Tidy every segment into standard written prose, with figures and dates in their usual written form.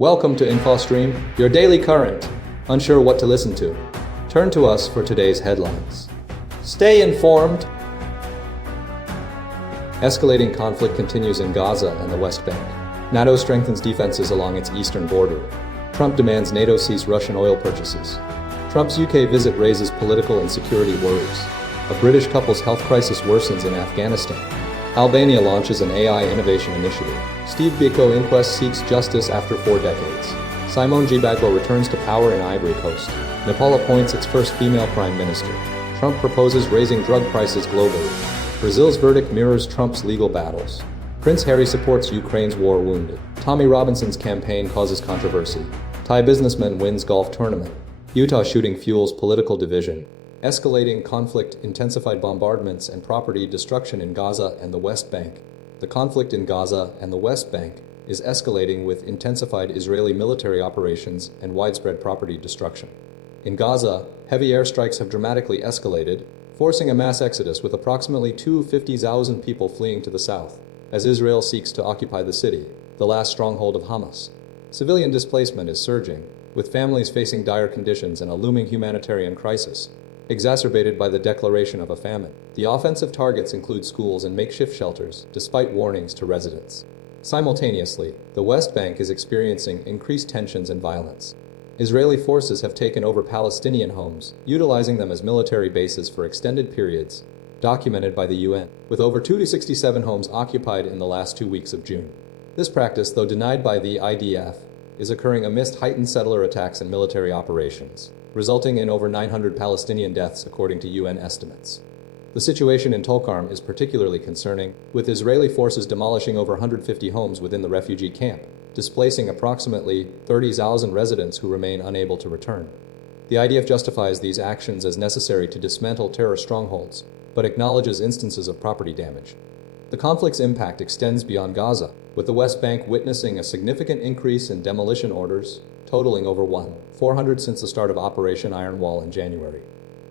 Welcome to InfoStream, your daily current. Unsure what to listen to? Turn to us for today's headlines. Stay informed. Escalating conflict continues in Gaza and the West Bank. NATO strengthens defenses along its eastern border. Trump demands NATO cease Russian oil purchases. Trump's UK visit raises political and security worries. A British couple's health crisis worsens in Afghanistan. Albania launches an AI innovation initiative. Steve Biko Inquest seeks justice after 4 decades. Simone Gbagbo returns to power in Ivory Coast. Nepal appoints its first female prime minister. Trump proposes raising drug prices globally. Brazil's verdict mirrors Trump's legal battles. Prince Harry supports Ukraine's war wounded. Tommy Robinson's campaign causes controversy. Thai businessman wins golf tournament. Utah shooting fuels political division. Escalating conflict, intensified bombardments, and property destruction in Gaza and the West Bank. The conflict in Gaza and the West Bank is escalating with intensified Israeli military operations and widespread property destruction. In Gaza, heavy airstrikes have dramatically escalated, forcing a mass exodus with approximately 250,000 people fleeing to the south, as Israel seeks to occupy the city, the last stronghold of Hamas. Civilian displacement is surging, with families facing dire conditions and a looming humanitarian crisis, exacerbated by the declaration of a famine. The offensive targets include schools and makeshift shelters, despite warnings to residents. Simultaneously, the West Bank is experiencing increased tensions and violence. Israeli forces have taken over Palestinian homes, utilizing them as military bases for extended periods, documented by the UN, with over 267 homes occupied in the last 2 weeks of June. This practice, though denied by the IDF, is occurring amidst heightened settler attacks and military operations, resulting in over 900 Palestinian deaths according to UN estimates. The situation in Tulkarm is particularly concerning, with Israeli forces demolishing over 150 homes within the refugee camp, displacing approximately 30,000 residents who remain unable to return. The IDF justifies these actions as necessary to dismantle terror strongholds, but acknowledges instances of property damage. The conflict's impact extends beyond Gaza, with the West Bank witnessing a significant increase in demolition orders, totaling over 400 since the start of Operation Iron Wall in January.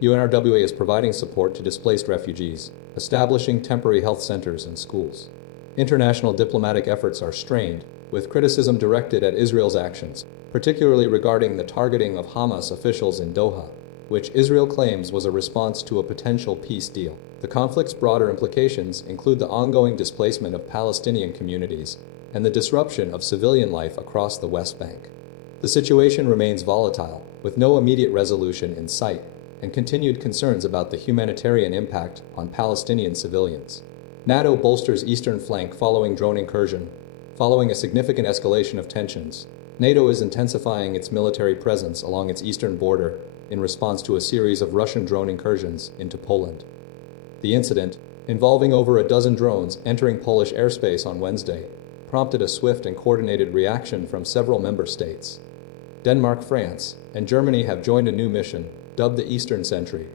UNRWA is providing support to displaced refugees, establishing temporary health centers and schools. International diplomatic efforts are strained, with criticism directed at Israel's actions, particularly regarding the targeting of Hamas officials in Doha, which Israel claims was a response to a potential peace deal. The conflict's broader implications include the ongoing displacement of Palestinian communities and the disruption of civilian life across the West Bank. The situation remains volatile, with no immediate resolution in sight, and continued concerns about the humanitarian impact on Palestinian civilians. NATO bolsters eastern flank following drone incursion. Following a significant escalation of tensions, NATO is intensifying its military presence along its eastern border in response to a series of Russian drone incursions into Poland. The incident, involving over a dozen drones entering Polish airspace on Wednesday, prompted a swift and coordinated reaction from several member states. Denmark, France, and Germany have joined a new mission, dubbed the Eastern Sentry,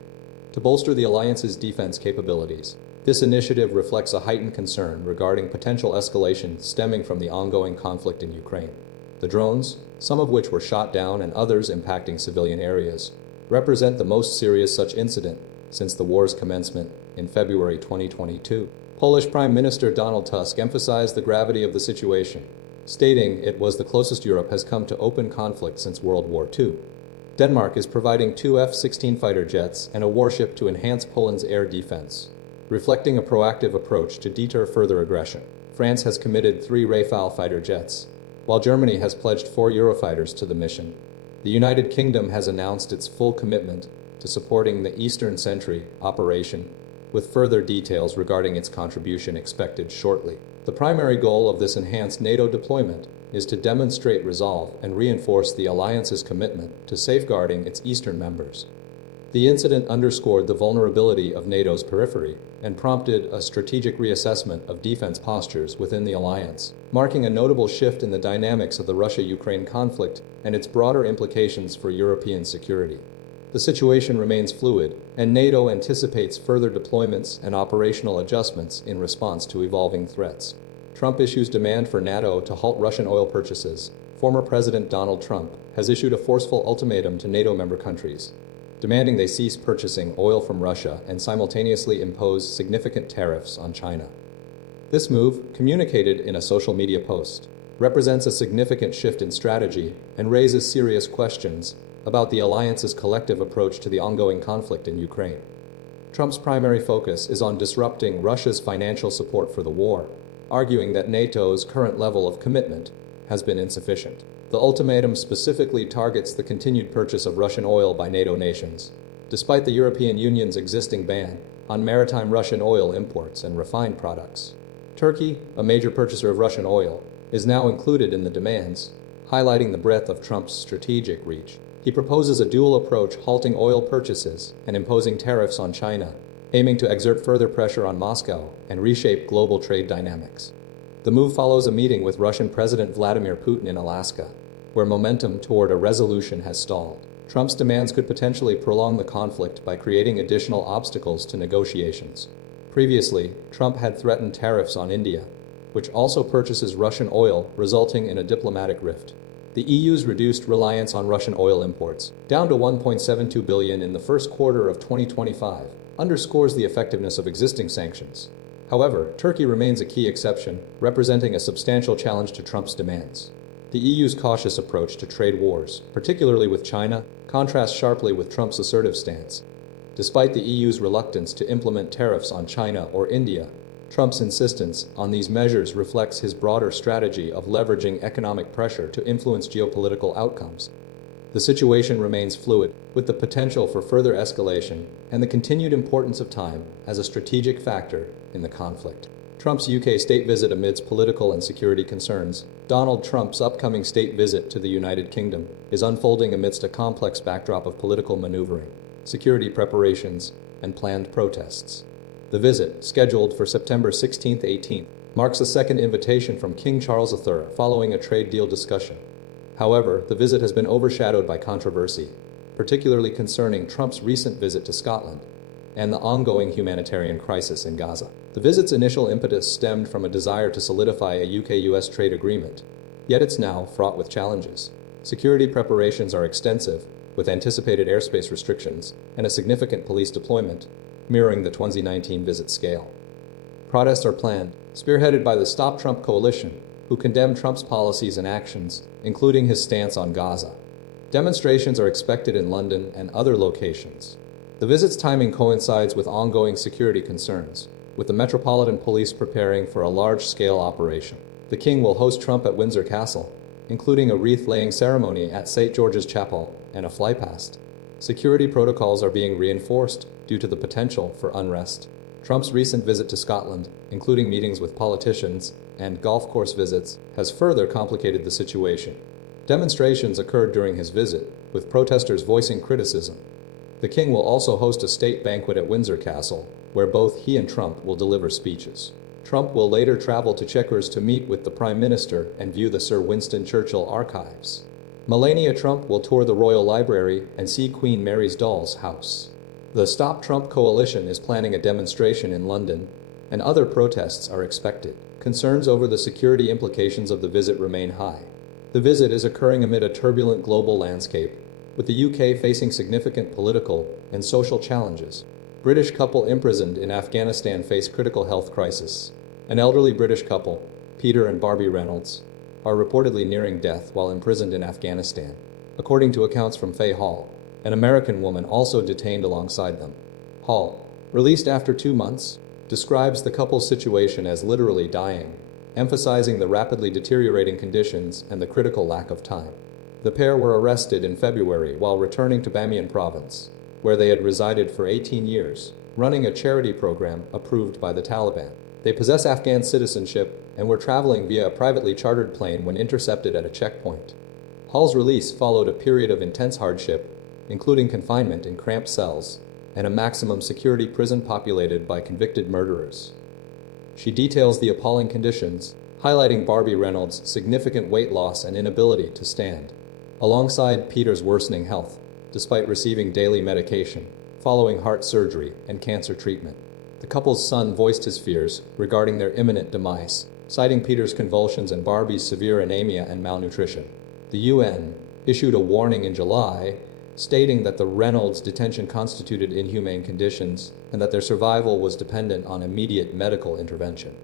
to bolster the alliance's defense capabilities. This initiative reflects a heightened concern regarding potential escalation stemming from the ongoing conflict in Ukraine. The drones, some of which were shot down and others impacting civilian areas, represent the most serious such incident since the war's commencement in February 2022. Polish Prime Minister Donald Tusk emphasized the gravity of the situation, stating it was the closest Europe has come to open conflict since World War II. Denmark is providing 2 F-16 fighter jets and a warship to enhance Poland's air defense, reflecting a proactive approach to deter further aggression. France has committed 3 Rafale fighter jets, while Germany has pledged 4 Eurofighters to the mission. The United Kingdom has announced its full commitment to supporting the Eastern Sentry operation, with further details regarding its contribution expected shortly. The primary goal of this enhanced NATO deployment is to demonstrate resolve and reinforce the alliance's commitment to safeguarding its eastern members. The incident underscored the vulnerability of NATO's periphery and prompted a strategic reassessment of defense postures within the alliance, marking a notable shift in the dynamics of the Russia-Ukraine conflict and its broader implications for European security. The situation remains fluid, and NATO anticipates further deployments and operational adjustments in response to evolving threats. Trump issues demand for NATO to halt Russian oil purchases. Former President Donald Trump has issued a forceful ultimatum to NATO member countries, demanding they cease purchasing oil from Russia and simultaneously impose significant tariffs on China. This move, communicated in a social media post, represents a significant shift in strategy and raises serious questions about the alliance's collective approach to the ongoing conflict in Ukraine. Trump's primary focus is on disrupting Russia's financial support for the war, arguing that NATO's current level of commitment has been insufficient. The ultimatum specifically targets the continued purchase of Russian oil by NATO nations, despite the European Union's existing ban on maritime Russian oil imports and refined products. Turkey, a major purchaser of Russian oil, is now included in the demands, highlighting the breadth of Trump's strategic reach. He proposes a dual approach, halting oil purchases and imposing tariffs on China, aiming to exert further pressure on Moscow and reshape global trade dynamics. The move follows a meeting with Russian President Vladimir Putin in Alaska, where momentum toward a resolution has stalled. Trump's demands could potentially prolong the conflict by creating additional obstacles to negotiations. Previously, Trump had threatened tariffs on India, which also purchases Russian oil, resulting in a diplomatic rift. The EU's reduced reliance on Russian oil imports, down to $1.72 billion in the first quarter of 2025, underscores the effectiveness of existing sanctions. However, Turkey remains a key exception, representing a substantial challenge to Trump's demands. The EU's cautious approach to trade wars, particularly with China, contrasts sharply with Trump's assertive stance. Despite the EU's reluctance to implement tariffs on China or India, Trump's insistence on these measures reflects his broader strategy of leveraging economic pressure to influence geopolitical outcomes. The situation remains fluid, with the potential for further escalation and the continued importance of time as a strategic factor in the conflict. Trump's UK state visit amidst political and security concerns. Donald Trump's upcoming state visit to the United Kingdom is unfolding amidst a complex backdrop of political maneuvering, security preparations, and planned protests. The visit, scheduled for September 16-18, marks a second invitation from King Charles III following a trade deal discussion. However, the visit has been overshadowed by controversy, particularly concerning Trump's recent visit to Scotland and the ongoing humanitarian crisis in Gaza. The visit's initial impetus stemmed from a desire to solidify a UK-US trade agreement, yet it's now fraught with challenges. Security preparations are extensive, with anticipated airspace restrictions and a significant police deployment, mirroring the 2019 visit scale. Protests are planned, spearheaded by the Stop Trump coalition, who condemn Trump's policies and actions, including his stance on Gaza. Demonstrations are expected in London and other locations. The visit's timing coincides with ongoing security concerns, with the Metropolitan Police preparing for a large-scale operation. The King will host Trump at Windsor Castle, including a wreath-laying ceremony at St. George's Chapel and a flypast. Security protocols are being reinforced due to the potential for unrest. Trump's recent visit to Scotland, including meetings with politicians and golf course visits, has further complicated the situation. Demonstrations occurred during his visit, with protesters voicing criticism. The King will also host a state banquet at Windsor Castle, where both he and Trump will deliver speeches. Trump will later travel to Chequers to meet with the Prime Minister and view the Sir Winston Churchill archives. Melania Trump will tour the Royal Library and see Queen Mary's doll's house. The Stop Trump coalition is planning a demonstration in London, and other protests are expected. Concerns over the security implications of the visit remain high. The visit is occurring amid a turbulent global landscape, with the UK facing significant political and social challenges. British couple imprisoned in Afghanistan face critical health crisis. An elderly British couple, Peter and Barbie Reynolds, are reportedly nearing death while imprisoned in Afghanistan, according to accounts from Faye Hall, an American woman also detained alongside them. Halt, released after 2 months, describes the couple's situation as literally dying, emphasizing the rapidly deteriorating conditions and the critical lack of time. The pair were arrested in February while returning to Bamiyan province, where they had resided for 18 years, running a charity program approved by the Taliban. They possess Afghan citizenship and were traveling via a privately chartered plane when intercepted at a checkpoint. Hall's release followed a period of intense hardship, including confinement in cramped cells and a maximum security prison populated by convicted murderers. She details the appalling conditions, highlighting Barbie Reynolds' significant weight loss and inability to stand, alongside Peter's worsening health, despite receiving daily medication, following heart surgery and cancer treatment. The couple's son voiced his fears regarding their imminent demise, citing Peter's convulsions and Barbie's severe anemia and malnutrition. The UN issued a warning in July, stating that the Reynolds' detention constituted inhumane conditions and that their survival was dependent on immediate medical intervention.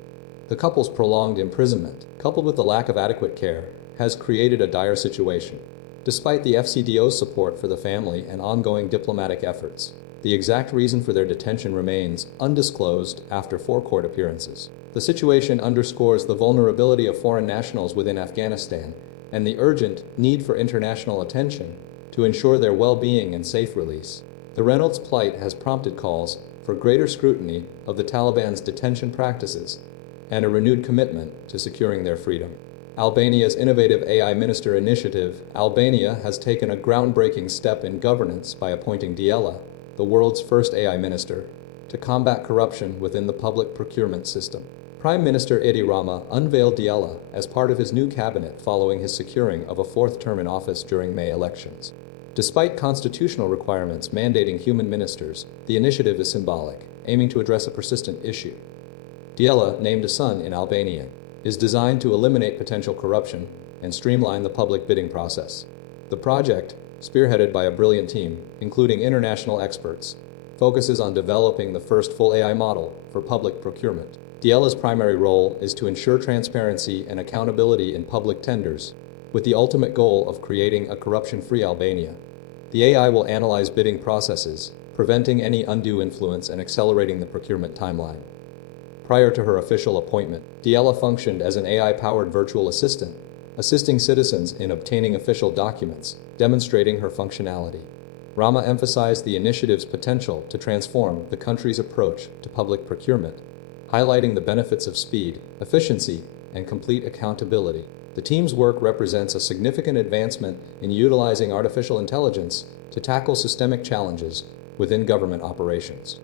The couple's prolonged imprisonment, coupled with the lack of adequate care, has created a dire situation. Despite the FCDO's support for the family and ongoing diplomatic efforts, the exact reason for their detention remains undisclosed after 4 court appearances. The situation underscores the vulnerability of foreign nationals within Afghanistan and the urgent need for international attention to ensure their well-being and safe release. The Reynolds plight has prompted calls for greater scrutiny of the Taliban's detention practices and a renewed commitment to securing their freedom. Albania's innovative AI Minister initiative. Albania has taken a groundbreaking step in governance by appointing Djela, the world's first AI minister, to combat corruption within the public procurement system. Prime Minister Edi Rama unveiled Djela as part of his new cabinet following his securing of a 4th term in office during May elections. Despite constitutional requirements mandating human ministers, the initiative is symbolic, aiming to address a persistent issue. Djela, named a son in Albanian, is designed to eliminate potential corruption and streamline the public bidding process. The project, spearheaded by a brilliant team, including international experts, focuses on developing the first full AI model for public procurement. Djela's primary role is to ensure transparency and accountability in public tenders, with the ultimate goal of creating a corruption-free Albania. The AI will analyze bidding processes, preventing any undue influence and accelerating the procurement timeline. Prior to her official appointment, Djela functioned as an AI-powered virtual assistant, assisting citizens in obtaining official documents, demonstrating her functionality. Rama emphasized the initiative's potential to transform the country's approach to public procurement, highlighting the benefits of speed, efficiency, and complete accountability. The team's work represents a significant advancement in utilizing artificial intelligence to tackle systemic challenges within government operations.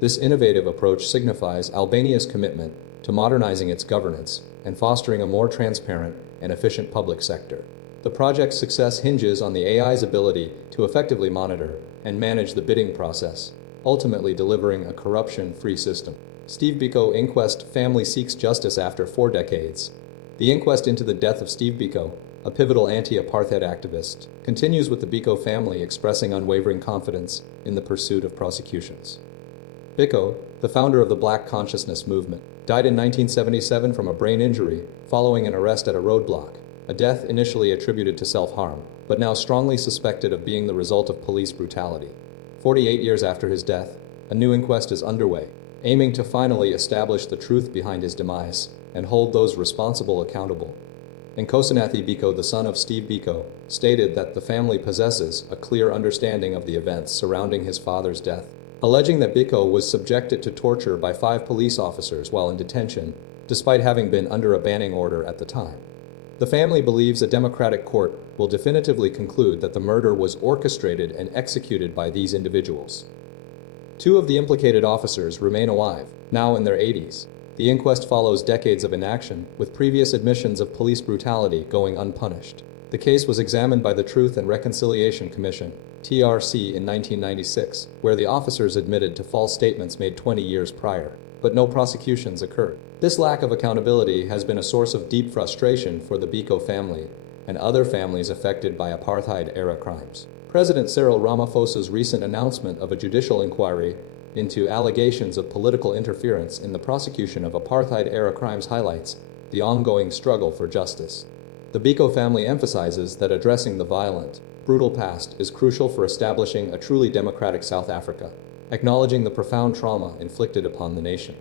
This innovative approach signifies Albania's commitment to modernizing its governance and fostering a more transparent and efficient public sector. The project's success hinges on the AI's ability to effectively monitor and manage the bidding process, ultimately delivering a corruption-free system. Steve Biko Inquest family seeks justice after 4 decades. The inquest into the death of Steve Biko, a pivotal anti-apartheid activist, continues with the Biko family expressing unwavering confidence in the pursuit of prosecutions. Biko, the founder of the Black Consciousness movement, died in 1977 from a brain injury following an arrest at a roadblock, a death initially attributed to self-harm, but now strongly suspected of being the result of police brutality. 48 years after his death, a new inquest is underway, aiming to finally establish the truth behind his demise and hold those responsible accountable. Nkosinathi Biko, the son of Steve Biko, stated that the family possesses a clear understanding of the events surrounding his father's death, alleging that Biko was subjected to torture by 5 police officers while in detention, despite having been under a banning order at the time. The family believes a democratic court will definitively conclude that the murder was orchestrated and executed by these individuals. 2 of the implicated officers remain alive, now in their 80s. The inquest follows decades of inaction, with previous admissions of police brutality going unpunished. The case was examined by the Truth and Reconciliation Commission, TRC, in 1996, where the officers admitted to false statements made 20 years prior, but no prosecutions occurred. This lack of accountability has been a source of deep frustration for the Biko family and other families affected by apartheid-era crimes. President Cyril Ramaphosa's recent announcement of a judicial inquiry into allegations of political interference in the prosecution of apartheid-era crimes highlights the ongoing struggle for justice. The Biko family emphasizes that addressing the violent, brutal past is crucial for establishing a truly democratic South Africa, acknowledging the profound trauma inflicted upon the nation.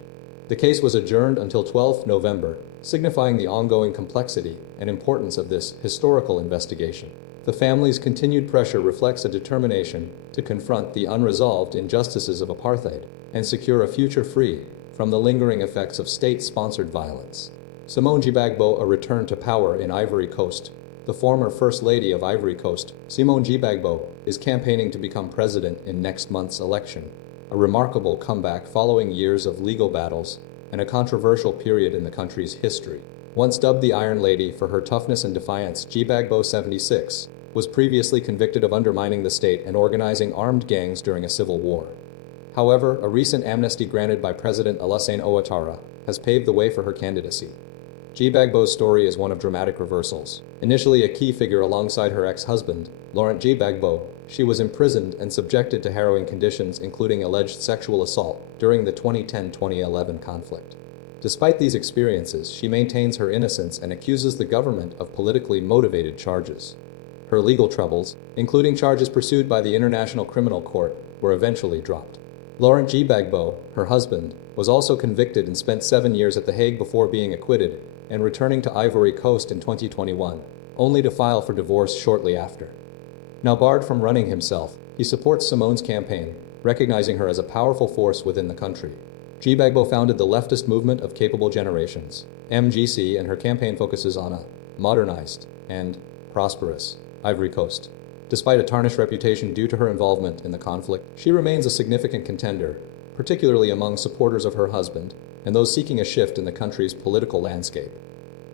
The case was adjourned until 12 November, signifying the ongoing complexity and importance of this historical investigation. The family's continued pressure reflects a determination to confront the unresolved injustices of apartheid and secure a future free from the lingering effects of state-sponsored violence. Simone Gbagbo, a return to power in Ivory Coast. The former First Lady of Ivory Coast, Simone Gbagbo, is campaigning to become president in next month's election, a remarkable comeback following years of legal battles and a controversial period in the country's history. Once dubbed the Iron Lady for her toughness and defiance, Gbagbo, 76, was previously convicted of undermining the state and organizing armed gangs during a civil war. However, a recent amnesty granted by President Alassane Ouattara has paved the way for her candidacy. Gbagbo's story is one of dramatic reversals. Initially a key figure alongside her ex-husband, Laurent Gbagbo, she was imprisoned and subjected to harrowing conditions, including alleged sexual assault during the 2010-2011 conflict. Despite these experiences, she maintains her innocence and accuses the government of politically motivated charges. Her legal troubles, including charges pursued by the International Criminal Court, were eventually dropped. Laurent Gbagbo, her husband, was also convicted and spent 7 years at The Hague before being acquitted and returning to Ivory Coast in 2021, only to file for divorce shortly after. Now barred from running himself, he supports Simone's campaign, recognizing her as a powerful force within the country. Gbagbo founded the leftist movement of Capable Generations, MGC, and her campaign focuses on a modernized and prosperous Ivory Coast. Despite a tarnished reputation due to her involvement in the conflict, she remains a significant contender, particularly among supporters of her husband and those seeking a shift in the country's political landscape.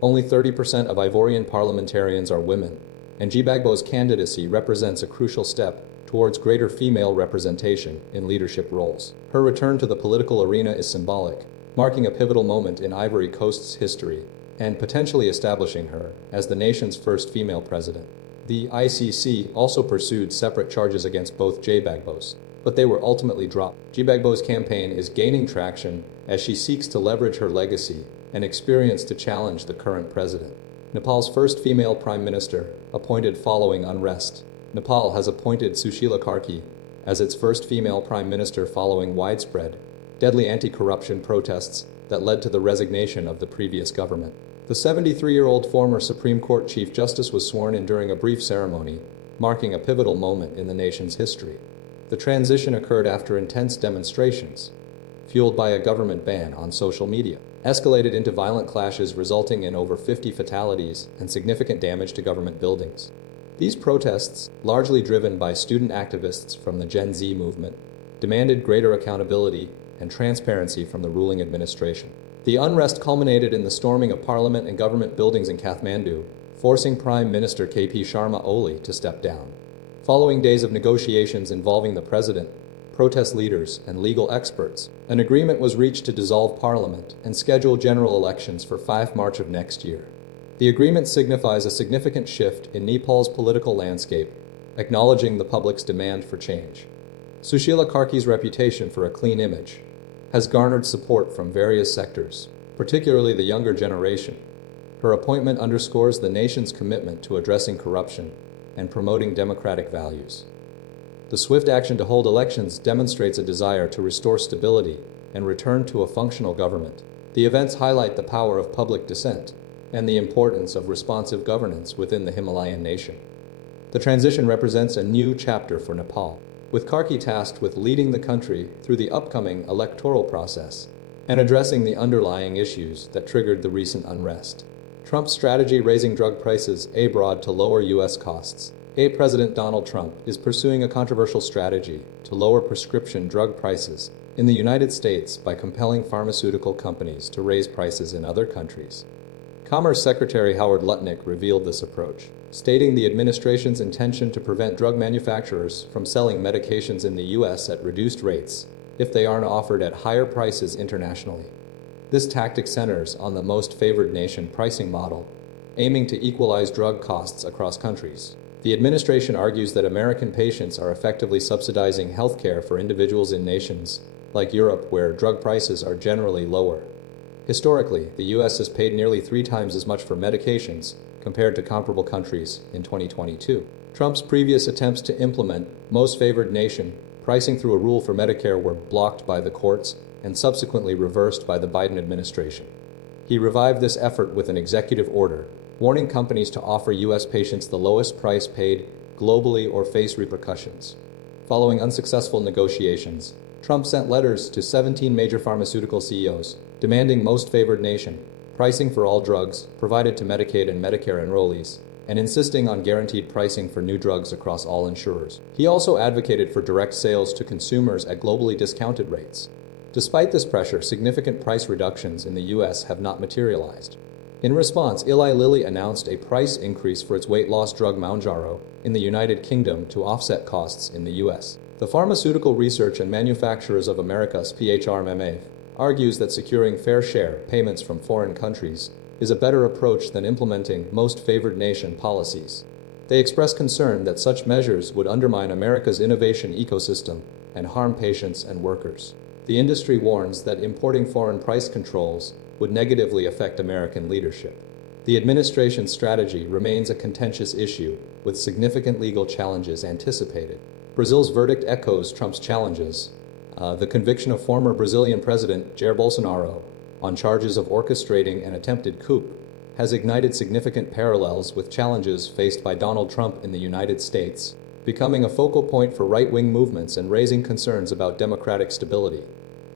Only 30% of Ivorian parliamentarians are women, and Gbagbo's candidacy represents a crucial step towards greater female representation in leadership roles. Her return to the political arena is symbolic, marking a pivotal moment in Ivory Coast's history and potentially establishing her as the nation's first female president. The ICC also pursued separate charges against both Gbagbo's, but they were ultimately dropped. Gbagbo's campaign is gaining traction as she seeks to leverage her legacy and experience to challenge the current president. Nepal's first female prime minister, appointed following unrest. Nepal has appointed Sushila Karki as its first female prime minister following widespread, deadly anti-corruption protests that led to the resignation of the previous government. The 73-year-old former Supreme Court Chief Justice was sworn in during a brief ceremony, marking a pivotal moment in the nation's history. The transition occurred after intense demonstrations, fueled by a government ban on social media, escalated into violent clashes resulting in over 50 fatalities and significant damage to government buildings. These protests, largely driven by student activists from the Gen Z movement, demanded greater accountability and transparency from the ruling administration. The unrest culminated in the storming of parliament and government buildings in Kathmandu, forcing Prime Minister KP Sharma Oli to step down. Following days of negotiations involving the president, protest leaders, and legal experts, an agreement was reached to dissolve parliament and schedule general elections for 5 March of next year. The agreement signifies a significant shift in Nepal's political landscape, acknowledging the public's demand for change. Sushila Karki's reputation for a clean image has garnered support from various sectors, particularly the younger generation. Her appointment underscores the nation's commitment to addressing corruption and promoting democratic values. The swift action to hold elections demonstrates a desire to restore stability and return to a functional government. The events highlight the power of public dissent and the importance of responsive governance within the Himalayan nation. The transition represents a new chapter for Nepal, with Karki tasked with leading the country through the upcoming electoral process and addressing the underlying issues that triggered the recent unrest. Trump's strategy raising drug prices abroad to lower U.S. costs. President Donald Trump is pursuing a controversial strategy to lower prescription drug prices in the United States by compelling pharmaceutical companies to raise prices in other countries. Commerce Secretary Howard Lutnick revealed this approach, stating the administration's intention to prevent drug manufacturers from selling medications in the U.S. at reduced rates if they aren't offered at higher prices internationally. This tactic centers on the most favored nation pricing model, aiming to equalize drug costs across countries. The administration argues that American patients are effectively subsidizing healthcare for individuals in nations like Europe, where drug prices are generally lower. Historically, the U.S. has paid nearly 3 times as much for medications compared to comparable countries in 2022. Trump's previous attempts to implement most favored nation pricing through a rule for Medicare were blocked by the courts and subsequently reversed by the Biden administration. He revived this effort with an executive order, warning companies to offer U.S. patients the lowest price paid globally or face repercussions. Following unsuccessful negotiations, Trump sent letters to 17 major pharmaceutical CEOs, demanding most favored nation pricing for all drugs provided to Medicaid and Medicare enrollees, and insisting on guaranteed pricing for new drugs across all insurers. He also advocated for direct sales to consumers at globally discounted rates. Despite this pressure, significant price reductions in the U.S. have not materialized. In response, Eli Lilly announced a price increase for its weight loss drug Mounjaro in the United Kingdom to offset costs in the U.S. The Pharmaceutical Research and Manufacturers of America's PHRMMA argues that securing fair share payments from foreign countries is a better approach than implementing most favored nation policies. They express concern that such measures would undermine America's innovation ecosystem and harm patients and workers. The industry warns that importing foreign price controls would negatively affect American leadership. The administration's strategy remains a contentious issue, with significant legal challenges anticipated. Brazil's verdict echoes Trump's challenges. The conviction of former Brazilian President Jair Bolsonaro on charges of orchestrating an attempted coup has ignited significant parallels with challenges faced by Donald Trump in the United States, becoming a focal point for right-wing movements and raising concerns about democratic stability.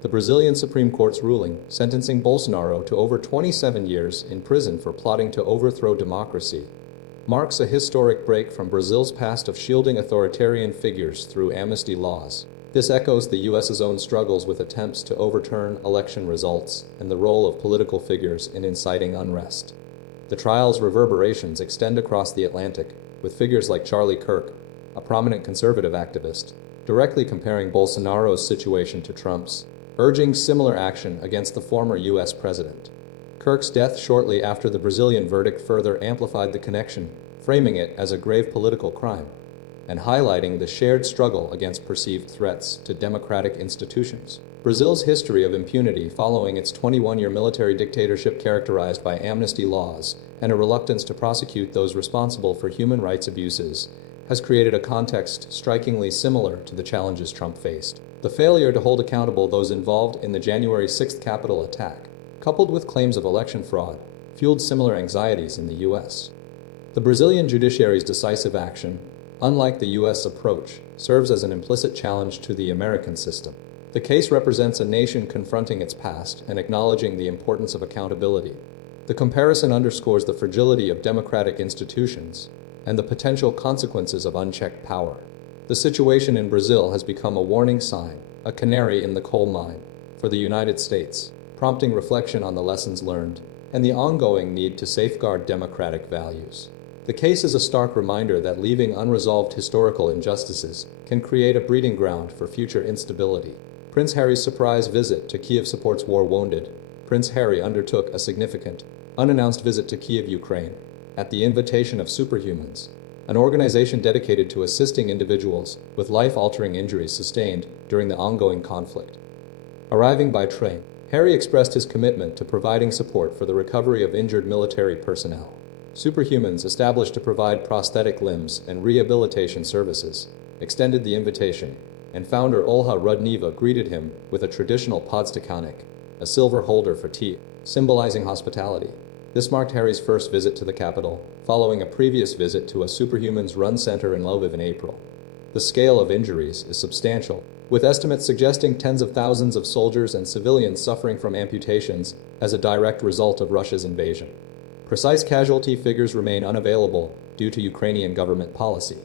The Brazilian Supreme Court's ruling, sentencing Bolsonaro to over 27 years in prison for plotting to overthrow democracy, marks a historic break from Brazil's past of shielding authoritarian figures through amnesty laws. This echoes the U.S.'s own struggles with attempts to overturn election results and the role of political figures in inciting unrest. The trial's reverberations extend across the Atlantic, with figures like Charlie Kirk, a prominent conservative activist, directly comparing Bolsonaro's situation to Trump's, urging similar action against the former U.S. president. Kirk's death shortly after the Brazilian verdict further amplified the connection, framing it as a grave political crime, and highlighting the shared struggle against perceived threats to democratic institutions. Brazil's history of impunity following its 21-year military dictatorship characterized by amnesty laws and a reluctance to prosecute those responsible for human rights abuses has created a context strikingly similar to the challenges Trump faced. The failure to hold accountable those involved in the January 6th Capitol attack, coupled with claims of election fraud, fueled similar anxieties in the U.S. The Brazilian judiciary's decisive action, unlike the U.S. approach, serves as an implicit challenge to the American system. The case represents a nation confronting its past and acknowledging the importance of accountability. The comparison underscores the fragility of democratic institutions and the potential consequences of unchecked power. The situation in Brazil has become a warning sign, a canary in the coal mine, for the United States, prompting reflection on the lessons learned and the ongoing need to safeguard democratic values. The case is a stark reminder that leaving unresolved historical injustices can create a breeding ground for future instability. Prince Harry's surprise visit to Kyiv supports war wounded. Prince Harry undertook a significant, unannounced visit to Kyiv, Ukraine, at the invitation of Superhumans, an organization dedicated to assisting individuals with life-altering injuries sustained during the ongoing conflict. Arriving by train, Harry expressed his commitment to providing support for the recovery of injured military personnel. Superhumans, established to provide prosthetic limbs and rehabilitation services, extended the invitation, and founder Olha Rudneva greeted him with a traditional podstakanik, a silver holder for tea, symbolizing hospitality. This marked Harry's first visit to the capital, following a previous visit to a Superhumans-run center in Lviv in April. The scale of injuries is substantial, with estimates suggesting tens of thousands of soldiers and civilians suffering from amputations as a direct result of Russia's invasion. Precise casualty figures remain unavailable due to Ukrainian government policy.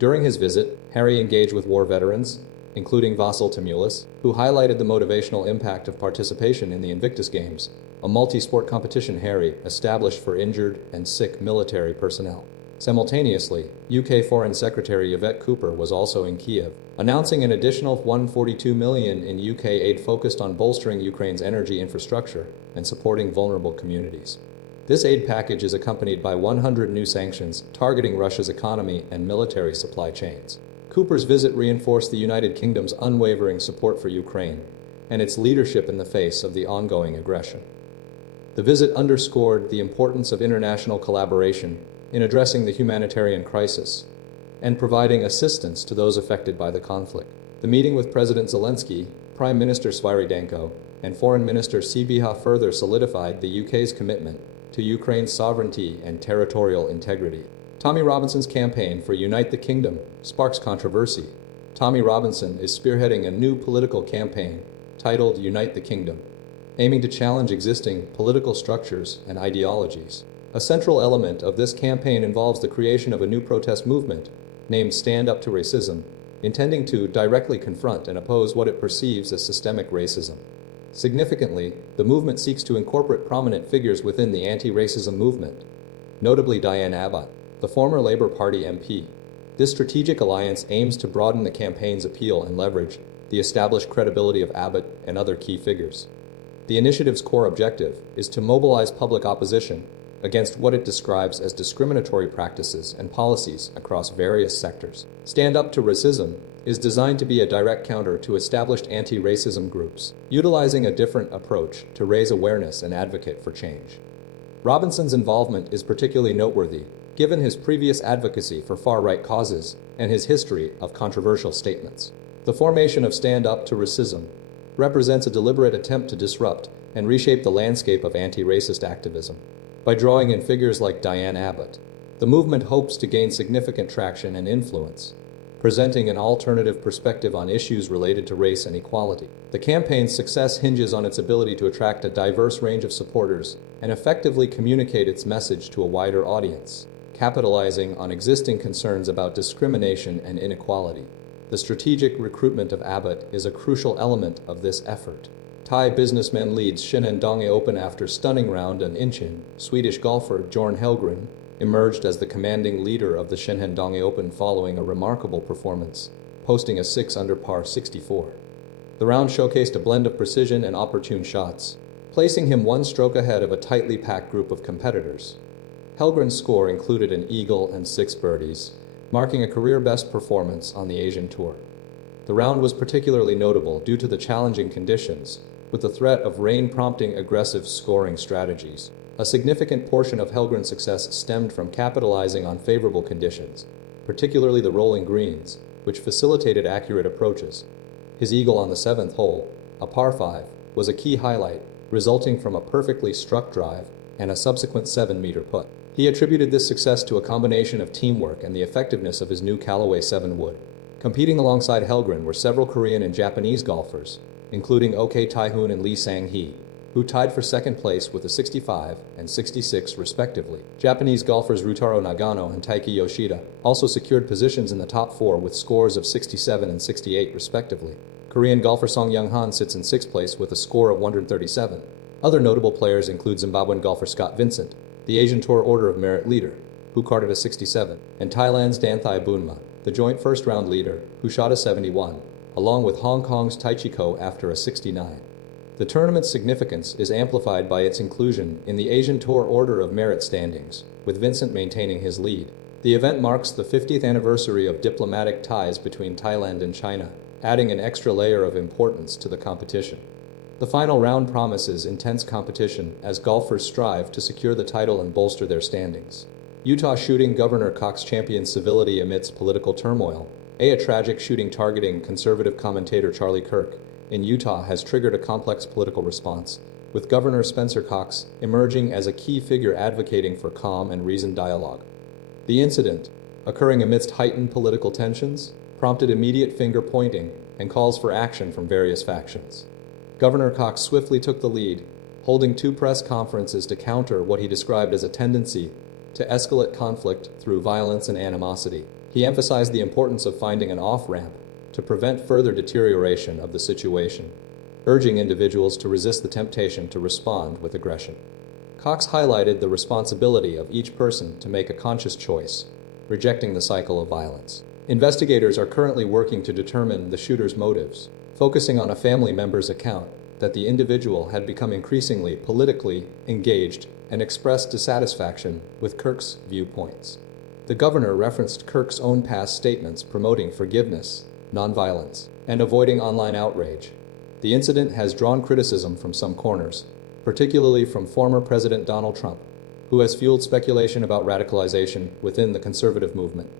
During his visit, Harry engaged with war veterans, including Vasil Timulis, who highlighted the motivational impact of participation in the Invictus Games, a multi-sport competition Harry established for injured and sick military personnel. Simultaneously, UK Foreign Secretary Yvette Cooper was also in Kyiv, announcing an additional $142 million in UK aid focused on bolstering Ukraine's energy infrastructure and supporting vulnerable communities. This aid package is accompanied by 100 new sanctions targeting Russia's economy and military supply chains. Cooper's visit reinforced the United Kingdom's unwavering support for Ukraine and its leadership in the face of the ongoing aggression. The visit underscored the importance of international collaboration in addressing the humanitarian crisis and providing assistance to those affected by the conflict. The meeting with President Zelensky, Prime Minister Svyridenko, and Foreign Minister Sybiha further solidified the UK's commitment to Ukraine's sovereignty and territorial integrity. Tommy Robinson's campaign for Unite the Kingdom sparks controversy. Tommy Robinson is spearheading a new political campaign titled Unite the Kingdom, aiming to challenge existing political structures and ideologies. A central element of this campaign involves the creation of a new protest movement named Stand Up to Racism, intending to directly confront and oppose what it perceives as systemic racism. Significantly, the movement seeks to incorporate prominent figures within the anti-racism movement, notably Diane Abbott, the former Labour Party MP. This strategic alliance aims to broaden the campaign's appeal and leverage the established credibility of Abbott and other key figures. The initiative's core objective is to mobilize public opposition against what it describes as discriminatory practices and policies across various sectors. Stand Up to Racism is designed to be a direct counter to established anti-racism groups, utilizing a different approach to raise awareness and advocate for change. Robinson's involvement is particularly noteworthy, given his previous advocacy for far-right causes and his history of controversial statements. The formation of Stand Up to Racism represents a deliberate attempt to disrupt and reshape the landscape of anti-racist activism. By drawing in figures like Diane Abbott, the movement hopes to gain significant traction and influence, presenting an alternative perspective on issues related to race and equality. The campaign's success hinges on its ability to attract a diverse range of supporters and effectively communicate its message to a wider audience, capitalizing on existing concerns about discrimination and inequality. The strategic recruitment of Abbott is a crucial element of this effort. Thai businessman leads Shinhan Donghae Open after stunning round, and Inchin, Swedish golfer Bjorn Hellgren emerged as the commanding leader of the Shinhan Donghae Open following a remarkable performance, posting a 6 under par 64. The round showcased a blend of precision and opportune shots, placing him one stroke ahead of a tightly packed group of competitors. Hellgren's score included an eagle and 6 birdies, marking a career-best performance on the Asian Tour. The round was particularly notable due to the challenging conditions, with the threat of rain prompting aggressive scoring strategies. A significant portion of Hellgren's success stemmed from capitalizing on favorable conditions, particularly the rolling greens, which facilitated accurate approaches. His eagle on the 7th hole, a par 5, was a key highlight, resulting from a perfectly struck drive and a subsequent 7-meter putt. He attributed this success to a combination of teamwork and the effectiveness of his new Callaway 7 wood. Competing alongside Hellgren were several Korean and Japanese golfers, including OK Taehoon and Lee Sang-hee, who tied for second place with a 65 and 66 respectively. Japanese golfers Ryutaro Nagano and Taiki Yoshida also secured positions in the top 4 with scores of 67 and 68 respectively. Korean golfer Song Young-han sits in 6th place with a score of 137. Other notable players include Zimbabwean golfer Scott Vincent, the Asian Tour Order of Merit leader, who carded a 67, and Thailand's Danthai Bunma, the joint first-round leader, who shot a 71, along with Hong Kong's Taichi Ko after a 69. The tournament's significance is amplified by its inclusion in the Asian Tour Order of Merit standings, with Vincent maintaining his lead. The event marks the 50th anniversary of diplomatic ties between Thailand and China, adding an extra layer of importance to the competition. The final round promises intense competition as golfers strive to secure the title and bolster their standings. Utah shooting Governor Cox champions civility amidst political turmoil. A tragic shooting targeting conservative commentator Charlie Kirk in Utah has triggered a complex political response, with Governor Spencer Cox emerging as a key figure advocating for calm and reasoned dialogue. The incident, occurring amidst heightened political tensions, prompted immediate finger-pointing and calls for action from various factions. Governor Cox swiftly took the lead, holding 2 press conferences to counter what he described as a tendency to escalate conflict through violence and animosity. He emphasized the importance of finding an off-ramp to prevent further deterioration of the situation, urging individuals to resist the temptation to respond with aggression. Cox highlighted the responsibility of each person to make a conscious choice, rejecting the cycle of violence. Investigators are currently working to determine the shooter's motives, focusing on a family member's account that the individual had become increasingly politically engaged and expressed dissatisfaction with Kirk's viewpoints. The governor referenced Kirk's own past statements promoting forgiveness, nonviolence, and avoiding online outrage. The incident has drawn criticism from some corners, particularly from former President Donald Trump, who has fueled speculation about radicalization within the conservative movement.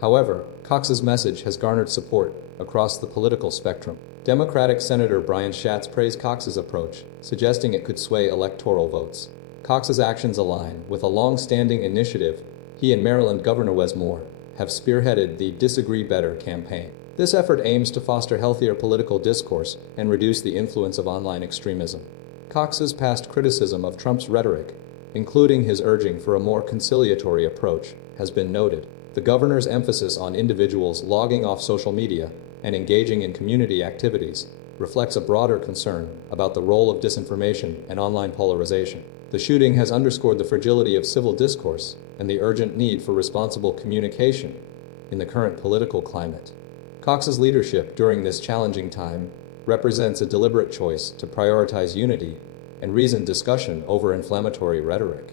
However, Cox's message has garnered support across the political spectrum. Democratic Senator Brian Schatz praised Cox's approach, suggesting it could sway electoral votes. Cox's actions align with a long-standing initiative he and Maryland Governor Wes Moore have spearheaded the Disagree Better campaign. This effort aims to foster healthier political discourse and reduce the influence of online extremism. Cox's past criticism of Trump's rhetoric, including his urging for a more conciliatory approach, has been noted. The governor's emphasis on individuals logging off social media and engaging in community activities reflects a broader concern about the role of disinformation and online polarization. The shooting has underscored the fragility of civil discourse and the urgent need for responsible communication in the current political climate. Cox's leadership during this challenging time represents a deliberate choice to prioritize unity and reasoned discussion over inflammatory rhetoric.